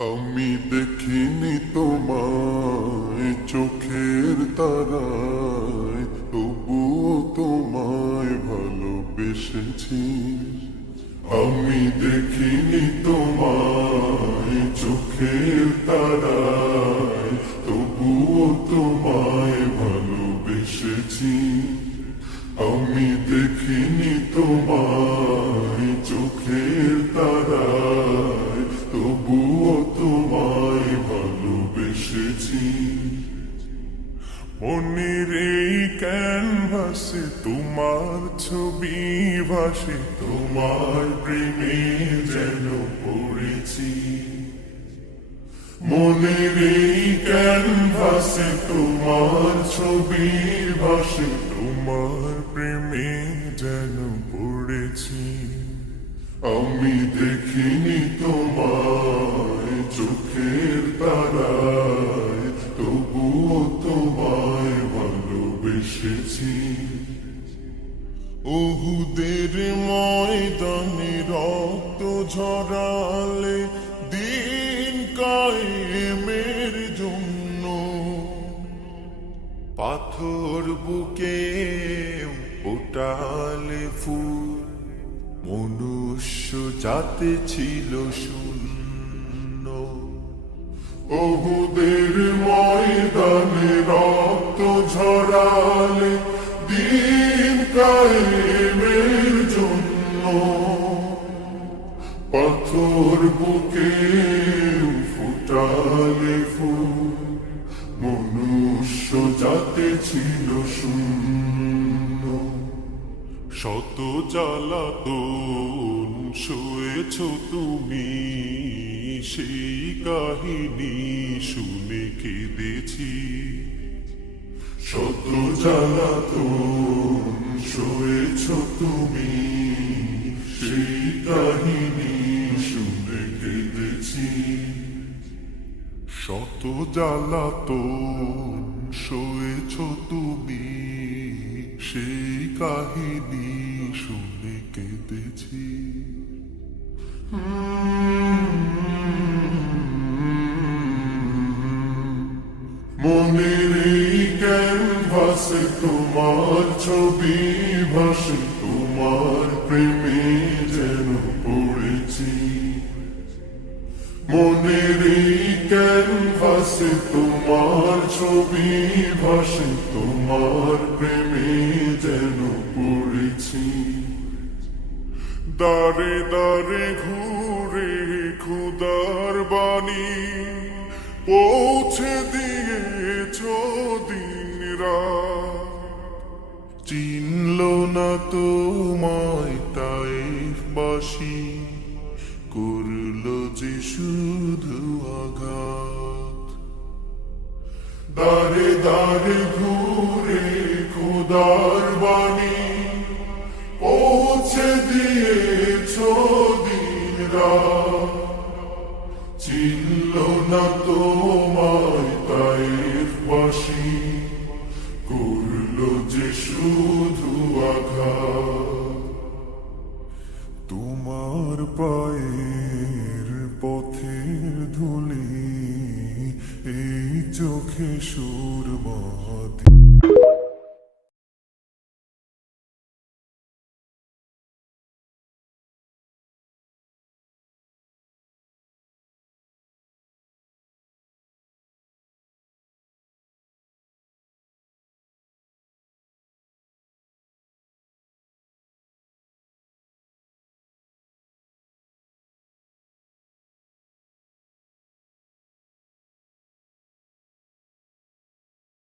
আমি দেখিনি তোমায় চোখের তারায়, তবুও তোমায় ভালোবেসেছি। আমি দেখিনি তোমায় চোখের তারায়, তবুও তোমায় ভালোবেসেছি। আমি দেখিনি তোমায় চোখের তারায়, তবুও তোমায় ভালোবেসেছি। মনের এই ক্যানভাসে তোমার ছবি ভাসে, তোমার প্রেমে যেন পড়েছি। মনের এই ক্যানভাসে তোমার ছবি ভাসে, তোমার প্রেমে যেন পড়েছি। আমি দেখিনি তোমায় চোখের তারায়, তবুও তোমায় ভালোবেসেছি। উহুদের ময়দানে রক্ত ঝরালে দিন কায়েমের জন্য, পাথর বুকে ফোটালে ফুল, মনুষ্য জাতি ছিল শূন্য। উহুদের ময়দানে রক্ত ঝরালে দিন কায়েমের জন্য, পাথর বুকে ফোটালে ফুল, মনুষ্য জাতি ছিল শূন্য। শত জ্বালাতন সয়েছ তুমি, সেই কাহিনী শুনে কেঁদেছি। শত জ্বালাতন সয়েছ তুমি, সেই কাহিনী শুনে কেঁদেছি। শত জ্বালাতন সয়েছ তুমি, সেই কাহিনী শুনে কেঁদেছি। মনের এই ক্যানভাসে তোমার ছবি ভাসে, তোমার প্রেমে যেন পড়েছি। মনের এই ক্যানভাসে তোমার ছবি ভাসে, তোমার প্রেমে যেন পড়েছি। দাঁড়ে দাঁড়ে ঘুরে খুদার বাণী পৌঁছে দিয়েছ দিন রাত। চিনল না তোমায় তায়েফবাসী, করল যে শুধু আঘাত। দাঁড়ে দাঁড়ে ঘুরে খোদার বাণী পৌঁছে দিয়েছ দিন রাত। চিনল না তোমায় তায়েফবাসী, করল যে শুধু আঘাত। তোমার পায়ের পথের ধুলি এই চোখে সুরমা